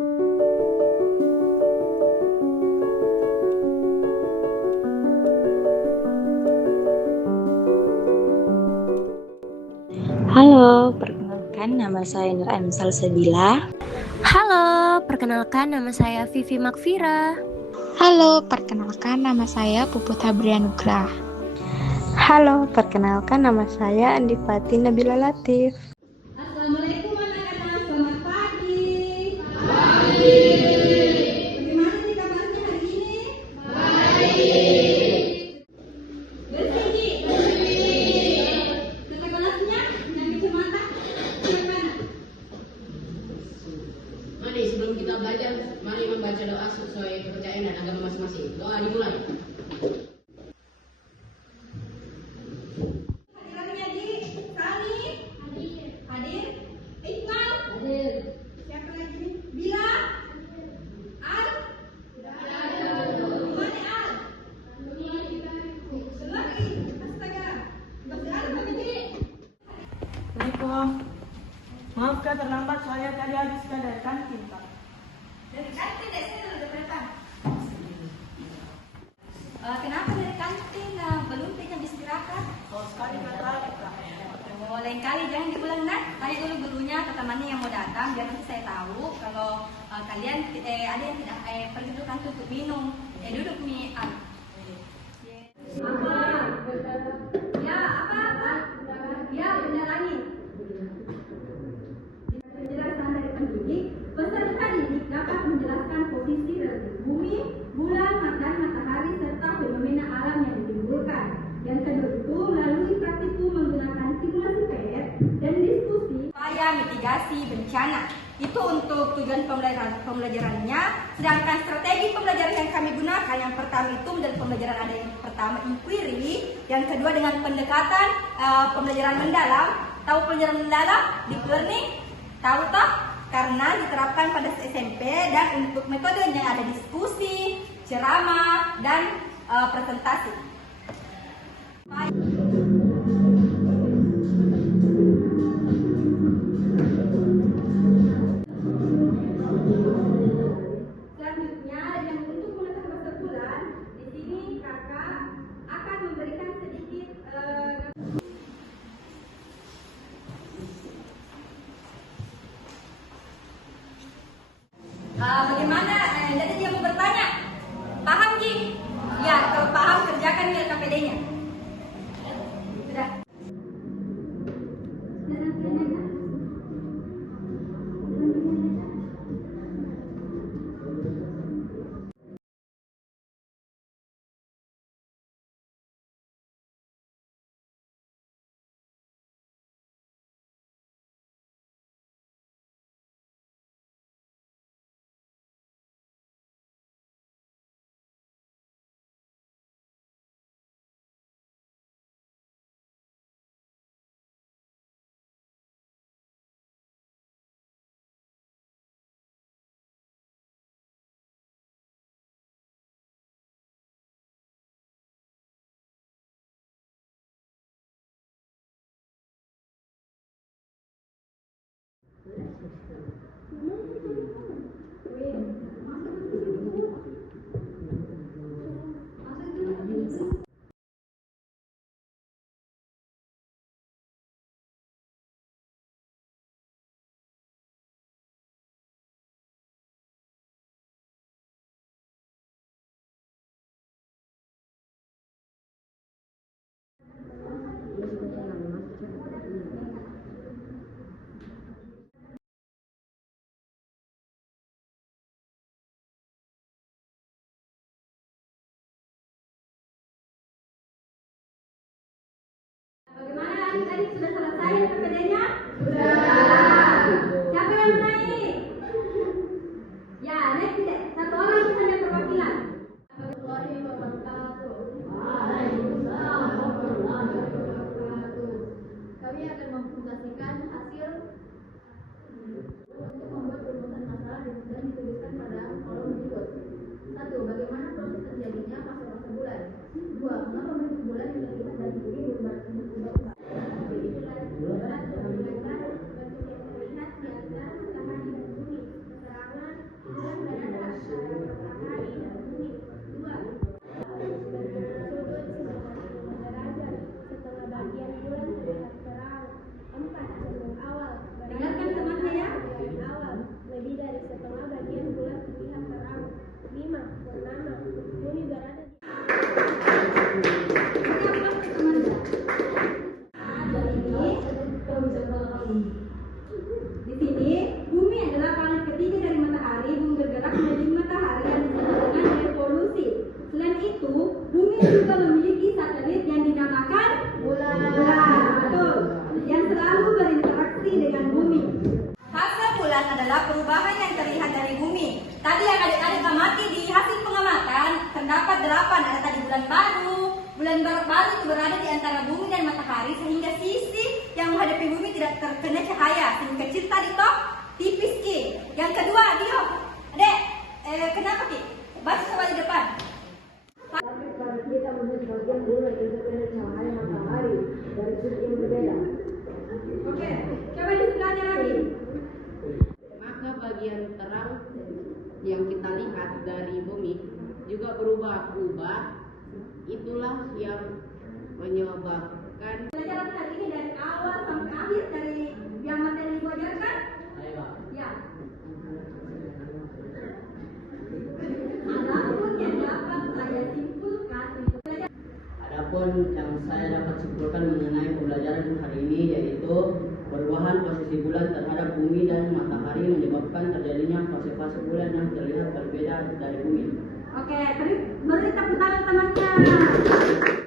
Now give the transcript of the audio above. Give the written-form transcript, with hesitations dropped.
Halo, perkenalkan nama saya Nur Ain Salsabila. Halo, perkenalkan nama saya Vivi Makfira. Halo, perkenalkan nama saya Puput Habrianugrah. Halo, perkenalkan nama saya Andi Fatin Nabila Latif. Assalamualaikum anak-anak, selamat pagi. Pagi. Bagaimana nih kabarnya hari ini? Baik. Bersih, bersih. Kata kelasnya, yang kacamata, silakan. Mari sebelum kita belajar, mari membaca doa sesuai kepercayaan dan agama masing-masing. Doa dimulai. Hadirannya di Sani. Hadir. Iqbal. Hadir. Siapa lagi? Bila. Al. Mana Al? Lagi. Astaga. Masih Al begini. Assalamualaikum. Maafkan terlambat, saya tadi habiskan dari kantin, Pak. Dari kantin deh, saya udah datang. Kenapa dari kantin? Belum jam istirahat. Oh, sekali kata Pak. Oh, lain kali jangan diulang nak. Tanya dulu gurunya ke temannya yang mau datang biar nanti saya tahu kalau kalian ada yang tidak pergi dulu kantin untuk minum. Duduk mi Al. Apa? Ya apa? Ya benda langit. Penjelasan dari pendidik, peserta didik dapat menjelaskan posisi relatif bumi, bulan, dan matahari serta fenomena alam yang ditimbulkan. Yang kedua itu melalui praktikum menggunakan simulasi PR dan diskusi upaya mitigasi bencana. Itu untuk tujuan pembelajarannya. Sedangkan strategi pembelajaran yang kami gunakan, yang pertama itu menjadi pembelajaran ada yang pertama inquiry, yang kedua dengan pendekatan pembelajaran mendalam. Tahu pembelajaran mendalam? Deep learning? Tahu toh? Karena diterapkan pada SMP dan untuk metodenya ada diskusi, ceramah, dan presentasi. Selanjutnya yang untuk mengetahui perbulan, di sini kakak akan memberikan sedikit bagaimana? Jadi dia mau bertanya, paham Ki? Ya, kalau paham kerjakan di LKPD-nya. Sudah. Bagaimana tadi sudah selesai LKPD-nya? Sudah. Siapa yang naik? Ya, naik tidak. Satu orang saja perwakilan. Kami akan mempresentasikan hasil untuk membuat rumusan masalah dan dituliskan pada kolom berikut. 1. Bagaimana proses terjadinya fase-fase bulan? 2. Mengapa bentuk bulan yang terlihat dari bumi berubah-ubah? Itulah bentuk yang terlihat di antara matahari dan bumi. Keterangan baru. Bulan baru itu berada di antara bumi dan matahari sehingga sisi yang menghadapi bumi tidak terkena cahaya sehingga kecil tadi toh tipis Ki. Yang kedua Dio, Dek, kenapa Ki? Baca coba di depan. Tapi pada kita menjadi bagian bulan yang terkena cahaya matahari dari sudut yang berbeda. Oke, coba di sebelahnya lagi. Maka bagian terang yang kita lihat dari bumi juga berubah-ubah. Itulah yang menyebabkan Pelajaran hari ini dari awal sampai akhir dari yang materi Ibu ajarkan? Ya. Adapun yang dapat saya simpulkan Adapun yang saya dapat simpulkan mengenai pembelajaran hari ini yaitu perubahan posisi bulan terhadap bumi dan matahari menyebabkan terjadinya fase-fase bulan yang terlihat berbeda dari bumi. Oke, beri tepuk tangan teman-teman.